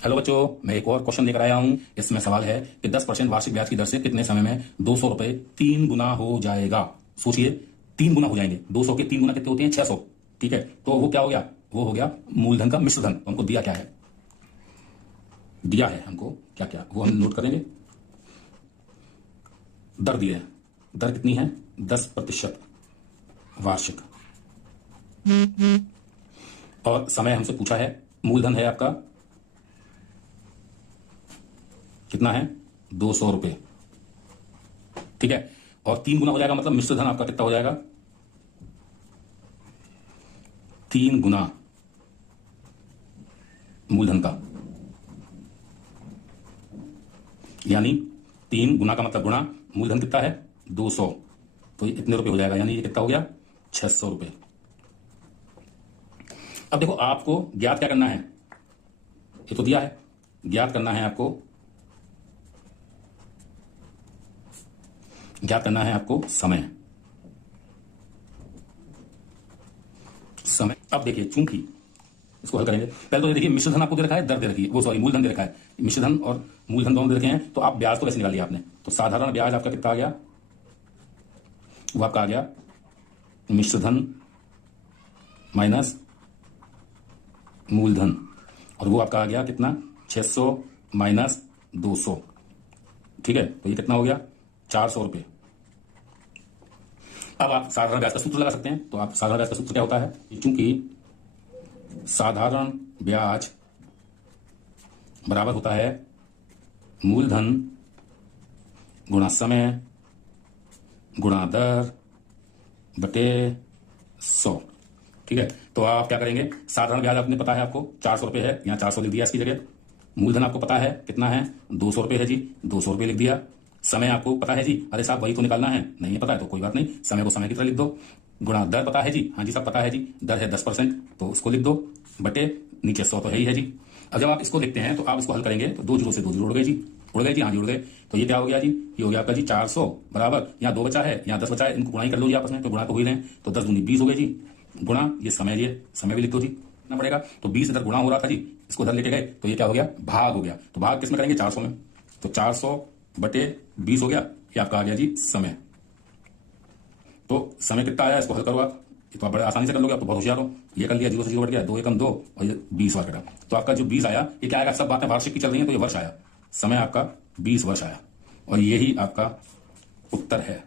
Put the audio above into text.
Hello बच्चों, मैं एक और क्वेश्चन लेकर आया हूं। इसमें सवाल है कि 10% वार्षिक ब्याज की दर से कितने समय में 200 रुपए 3 गुना हो जाएगा। सोचिए, 3 गुना हो जाएंगे। 200 के 3 गुना कितने होते हैं? 600। ठीक है, तो वो क्या हो गया? वो हो गया मूलधन का मिश्र धन। तो हमको दिया क्या है? दिया है हमको क्या क्या, वो हम नोट करेंगे। दर दिए है। दर कितनी है? 10% वार्षिक। और समय हमसे पूछा है। मूलधन है आपका कितना है? 200 रुपए। ठीक है, और 3 गुना हो जाएगा, मतलब मिश्र धन आपका कितना हो जाएगा? 3 गुना मूलधन का, यानी 3 गुना का मतलब गुणा मूलधन कितना है? 200। तो ये इतने रुपए हो जाएगा, यानी ये कितना हो गया? 600 रुपए। अब देखो, आपको ज्ञात क्या करना है? ये तो दिया है, ज्ञात करना है आपको। ज्ञात करना है आपको समय। समय। अब देखिए, चूंकि इसको हल करेंगे, पहले तो ये देखिए, मिश्र धन आपको दे रखा है, दर दे रखी है, वो सॉरी मूलधन दे रखा है। मिश्र धन और मूलधन दोनों दे रखे हैं, तो आप ब्याज तो वैसे निकाल लिया आपने। तो साधारण ब्याज आपका कितना आ गया? वो आपका आ गया मिश्र धन माइनस मूलधन, और वो आपका आ गया कितना? 600 माइनस 200। ठीक है, तो ये कितना हो गया? 400 रुपए। अब आप साधारण ब्याज का सूत्र लगा सकते हैं। तो आप साधारण ब्याज का सूत्र क्या होता है? चूंकि साधारण ब्याज बराबर होता है मूलधन गुणा समय गुणा दर बटे 100। ठीक है, तो आप क्या करेंगे? साधारण ब्याज आपने पता है, आपको 400 रुपए है, यहाँ 400 लिख दिया इसकी जगह। मूलधन आपको पता है कितना है? 200 रुपए है जी, 200 रुपए लिख दिया। समय आपको पता है जी, अरे साहब वही तो निकालना है, नहीं पता है तो कोई बात नहीं, समय को समय की तरह लिख दो। गुणा दर पता है जी, हाँ जी सब पता है जी, दर है 10%, तो उसको लिख दो, बटे नीचे 100 तो है ही है जी। अब जब आप इसको लिखते हैं तो आप इसको हल करेंगे तो 2 जीरो से 2 जीरो उड़ गए जी, उड़ गए जी, हाँ जी उड़ गए। तो ये क्या हो गया जी? ये हो गया आपका जी 400 बराबर, यहाँ 2 बचा है, यहाँ 10 बचा है, इनको गुणा ही कर लो जी आपस में, तो गुणा तो हो ही रहे हैं, तो 10 दूनी 20 हो गए जी, गुणा ये समय भी लिख दो जी, ना पड़ेगा। तो 20 इधर गुणा हो रहा था जी, इसको इधर लेके गए, तो ये क्या हो गया? भाग हो गया। तो भाग किस में करेंगे? 400 में। तो 400 बटे 20 हो गया, ये आपका आ गया जी समय। तो समय कितना आया? इसको हल करो आप, ये तो आप बड़े आसानी से कर लोगे, आप तो बहुत होशियार हो। ये कर लिया, 0 से 0 कट गया, 2 एकम 2, और ये 20 बार कटा। तो आपका जो 20 आया, ये क्या आएगा? सब बातें वार्षिक की चल रही हैं, तो ये वर्ष आया। समय आपका 20 वर्ष आया, और यही आपका उत्तर है।